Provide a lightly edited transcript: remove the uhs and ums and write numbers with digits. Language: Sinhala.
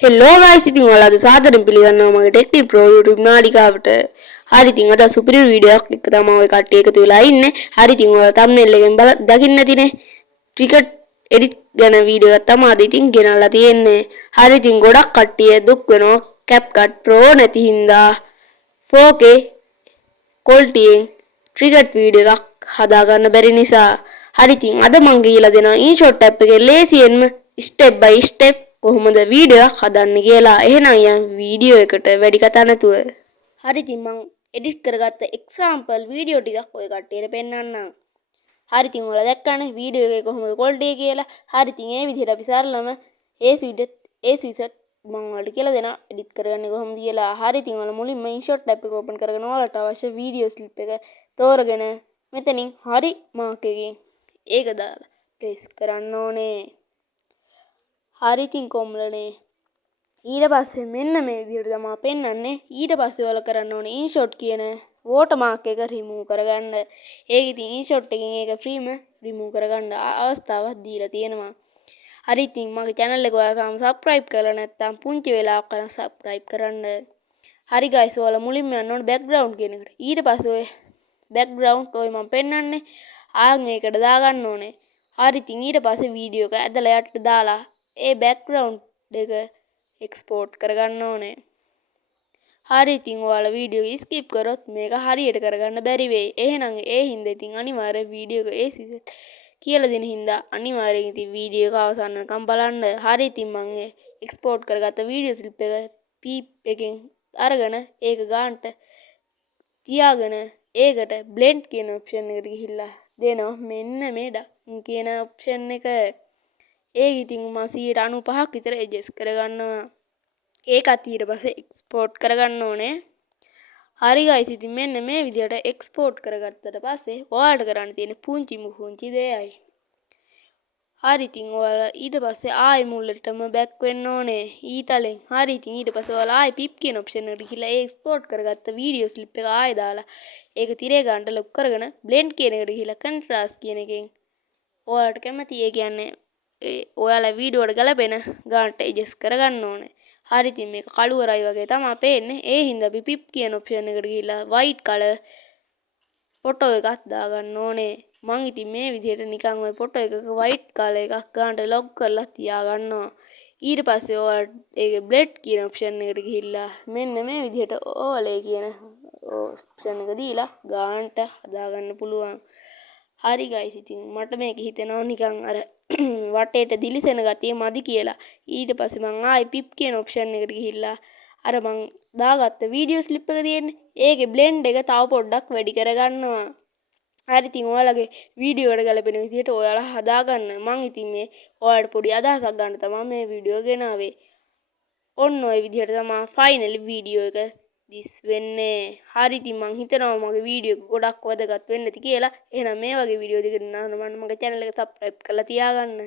හෙලෝ ගයිස් ඉතින් ඔයාලද සාදරයෙන් පිළිගන්නවා මගේ ටෙක්නික් ප්‍රෝ YouTube නාලිකාවට. හරි ඉතින් අද සුපිරි වීඩියෝ එකක් එක්ක තමයි ඔය කට්ටිය එකතු වෙලා ඉන්නේ. හරි ඉතින් ඔයාලා thumbnail එකෙන් දකින්න ඇතිනේ. ක්‍රිකට් එඩිට් ගැන වීඩියෝ එකක් තමයි අද ඉතින් ගෙනල්ලා තියෙන්නේ. හරි ඉතින් ගොඩක් කට්ටිය දුක් වෙනවා CapCut Pro නැති හින්දා 4K quality ක්‍රිකට් වීඩියෝ එකක් හදාගන්න බැරි නිසා. හරි ඉතින් අද මම ගිහලා දෙනවා InShot app එකේ ලේසියෙන්ම step by step කොහොමද වීඩියෝ එකක් හදන්නේ කියලා. එහෙනම් යන් වීඩියෝ එකට වැඩි කතා නැතුව. හරි ඉතින් මම එඩිට් කරගත්ත එක්සැම්පල් වීඩියෝ ටිකක් ඔය කට්ටියට පෙන්නන්නම්. හරි ඉතින් ඔයාලා දැක්කනේ වීඩියෝ එකේ කොහොමද ක්වොලිටි එක කියලා. හරි ඉතින් මේ විදිහට අපි සරලම ඒ ස්විසට් මම ඔයාලට කියලා දෙනවා එඩිට් කරගන්නේ කොහොමද කියලා. හරි ඉතින් ඔයාලා මුලින්ම InShot app එක ඕපන් කරගෙන ඔයාලට අවශ්‍ය වීඩියෝ ස්ලිප් එක තෝරගෙන මෙතනින් හරි මාක් එකකින් ඒක දාලා ප්‍රෙස් කරන්න ඕනේ. හරි ඉතින් කොම්ලනේ ඊට පස්සේ මෙන්න මේ විදිහට තමයි පෙන්වන්නේ. ඊට පස්සේ ඔයාලා කරන්න ඕනේ InShot කියන watermark එක remove කරගන්න. ඒක ඉතින් InShot එකෙන් ඒක ෆ්‍රීම remove කරගන්න අවස්ථාවක් දීලා තියෙනවා. හරි ඉතින් මගේ channel එක ඔයාලා තාම subscribe කරලා නැත්නම් පුංචි වෙලාවක් කරන් subscribe කරන්න. හරි guys ඔයාලා මුලින්ම යන්න ඕනේ background කියන එකට. ඊට පස්සේ ඔය background ඔය මම පෙන්වන්නේ ආන් ඒකට දාගන්න ඕනේ. හරි ඉතින් ඊට පස්සේ වීඩියෝ එක ඇදලා යට දාලා ඒ background එක export කරගන්න ඕනේ. හරි ඉතින් ඔයාලා වීඩියෝ එක skip කරොත් මේක හරියට කරගන්න බැරි වෙයි. එහෙනම් ඒ හින්දා ඉතින් අනිවාර්යෙන් වීඩියෝ එක ඒ සීසට් කියලා දෙන හින්දා අනිවාර්යෙන් ඉතින් වීඩියෝ එක අවසන් වෙනකම් බලන්න. හරි ඉතින් මම export කරගත්ත වීඩියෝ ස්ලිප් එක පීප් එකෙන් අරගෙන ඒක ගන්නට තියාගෙන ඒකට blend කියන option එකට ගිහිල්ලා දෙනවා මෙන්න මේ කියන option එක. ඒක ඉතින් මම 95ක් විතර adjust කරගන්නවා. ඒකත් ඊට පස්සේ export කරගන්න ඕනේ. හරි guys ඉතින් මෙන්න මේ විදිහට export කරගත්තට පස්සේ ඔයාලට කරන්න තියෙන පුංචි දෙයයි. හරි ඉතින් ඔයාලා ඊට පස්සේ ආයෙ මුලටම back වෙන්න ඕනේ ඊතලෙන්. හරි ඉතින් ඊට පස්සේ ඔයාලා ආයෙ pip කියන option එකට ගිහලා ඒ export කරගත්ත වීඩියෝ ස්ලිප් එක ආයෙ දාලා ඒක තිරේ ගන්නට ලොක් කරගෙන blend කියන එකට ගිහලා contrast කියන එකෙන් ඔයාලට කැමති ඒ කියන්නේ ඔයාලා වීඩියෝ වලට ගලපෙන ගානට adjust කරගන්න ඕනේ. හරි ඉතින් මේක කළුවරයි වගේ තමයි පේන්නේ. ඒ හින්දා අපි pip කියන option එකට ගිහලා white color ෆොටෝ එකක් දාගන්න ඕනේ. මං ඉතින් මේ විදිහට නිකන් ওই ෆොටෝ එකක white color එකක් ගන්නට log කරලා තියාගන්නවා. ඊට පස්සේ ඔයාලා ඒකේ blend කියන option එකට ගිහිල්ලා මෙන්න මේ විදිහට overlay කියන option එක දීලා ගන්නට හදාගන්න පුළුවන්. හරි guys ඉතින් මට මේක හිතෙනවා නිකන් අර වටේට දිලිසෙන ගතිය මදි කියලා. ඊට පස්සේ මං ආයි pip කියන option එකට ගිහිල්ලා අර මං දාගත්ත වීඩියෝ ස්ලිප් එක තියෙන්නේ ඒකේ blend එක තව පොඩ්ඩක් වැඩි කරගන්නවා. හරි ඉතින් ඔයාලගේ වීඩියෝ එකට ගැලපෙන විදිහට ඔයාලා හදාගන්න. මං ඉතින් මේ ඔයාලට පොඩි අදහසක් ගන්න තමයි මේ වීඩියෝ ගෙනාවේ. ඔන්න ඔය විදිහට තමයි ෆයිනලි වීඩියෝ එක දිස් වෙන්නේ. හරි ඉතින් මං හිතනවා මගේ වීඩියෝ එක ගොඩක් වැදගත් වෙන්න ඇති කියලා. එහෙනම් මේ වගේ වීඩියෝ දෙකක් නෑ මගේ channel එක subscribe කරලා තියාගන්න.